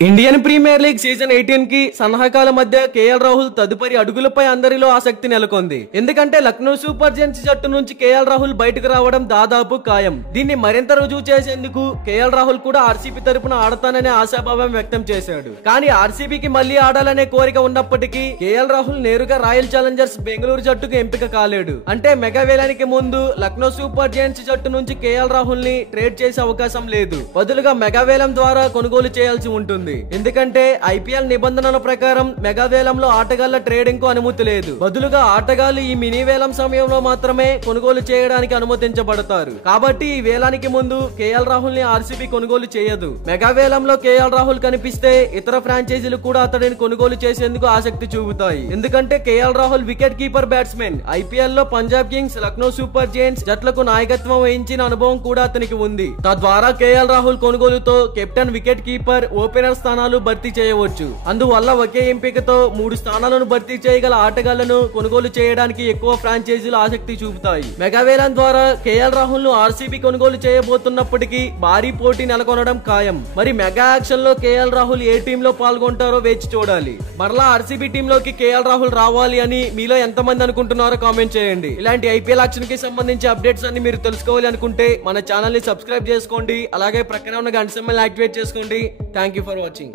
Indian premier league season 18 కి సన్నాహకాల మధ్య KL Rahul తదుపరి అడుగులపై అందరిలో ఆసక్తి నెలకొంది. ఎందుకంటే లక్నో సూపర్ జెయింట్స్ జట్టు నుంచి కేఎల్ రాహుల్ బయటకు రావడం దాదాపు ఖాయం. దీన్ని మరింత రుజువు చేసేందుకు కేఎల్ రాహుల్ కూడా ఆర్సీబీ తరపున ఆడతాననే ఆశాభావం వ్యక్తం చేశాడు. కానీ ఆర్సీబీకి మళ్లీ ఆడాలనే కోరిక ఉన్నప్పటికీ కేఎల్ రాహుల్ నేరుగా రాయల్ ఛాలెంజర్స్ బెంగళూరు జట్టుకు ఎంపిక కాలేడు. అంటే మెగా వేలానికి ముందు లక్నో సూపర్ జెయింట్స్ జట్టు నుంచి కేఎల్ రాహుల్ ని ట్రేడ్ చేసే అవకాశం లేదు. బదులుగా మెగా వేలం ద్వారా కొనుగోలు చేయాల్సి ఉంటుంది. ఎందుకంటే ఐపీఎల్ నిబంధనల ప్రకారం మెగా వేలంలో ఆటగాళ్ల ట్రేడింగ్ కు అనుమతి లేదు. బదులుగా ఆటగాళ్లు ఈ మినీ వేలం సమయంలో మాత్రమే కొనుగోలు చేయడానికి అనుమతించబడతారు. కాబట్టి ఈ వేలానికి ముందు కేఎల్ రాహుల్ ని ఆర్సీబీ కొనుగోలు చేయదు. మెగా వేలంలో కేఎల్ రాహుల్ కనిపిస్తే ఇతర ఫ్రాంచైజీలు కూడా అతడిని కొనుగోలు చేసేందుకు ఆసక్తి చూపుతాయి. ఎందుకంటే KL Rahul wicket keeper batsmen. IPL లో Punjab Kings, Lucknow Super Giants జట్లకు నాయకత్వం వహించిన అనుభవం కూడా అతనికి ఉంది. తద్వారా కేఎల్ రాహుల్ కొనుగోలుతో కెప్టెన్, వికెట్ కీపర్, ఓపెనర్ స్థానాలు భర్తీ చేయవచ్చు. అందువల్ల ఒకే ఎంపికతో 3 స్థానాలను భర్తీ చేయగల ఆటగాళ్లను కొనుగోలు చేయడానికి ఎక్కువ ఫ్రాంచైజీలు ఆసక్తి చూపుతాయి. మెగా వేలం ద్వారా కేఎల్ రాహుల్ ను ఆర్సీబీ కొనుగోలు చేయబోతున్నప్పటికీ భారీ పోటీ నెలకొనడం ఖాయం. మరి మెగా యాక్షన్ లో కేఎల్ రాహుల్ ఏ టీమ్ లో పాల్గొంటారో వేచి చూడాలి. మరలా ఆర్సీబీ టీమ్ లోకి కేఎల్ రాహుల్ రావాలి అని మీలో ఎంతమంది అనుకుంటున్నారో కామెంట్ చేయండి. ఇలాంటి ఐపీఎల్ యాక్షన్ కి సంబంధించి అప్డేట్స్ అన్ని మీరు తెలుసుకోవాలి అనుకుంటే మన ఛానల్ ని సబ్స్క్రైబ్ చేసుకోండి. అలాగే ప్రక్కన ఉన్న గంట సింబల్ యాక్టివేట్ చేసుకోండి. Thank you for watching.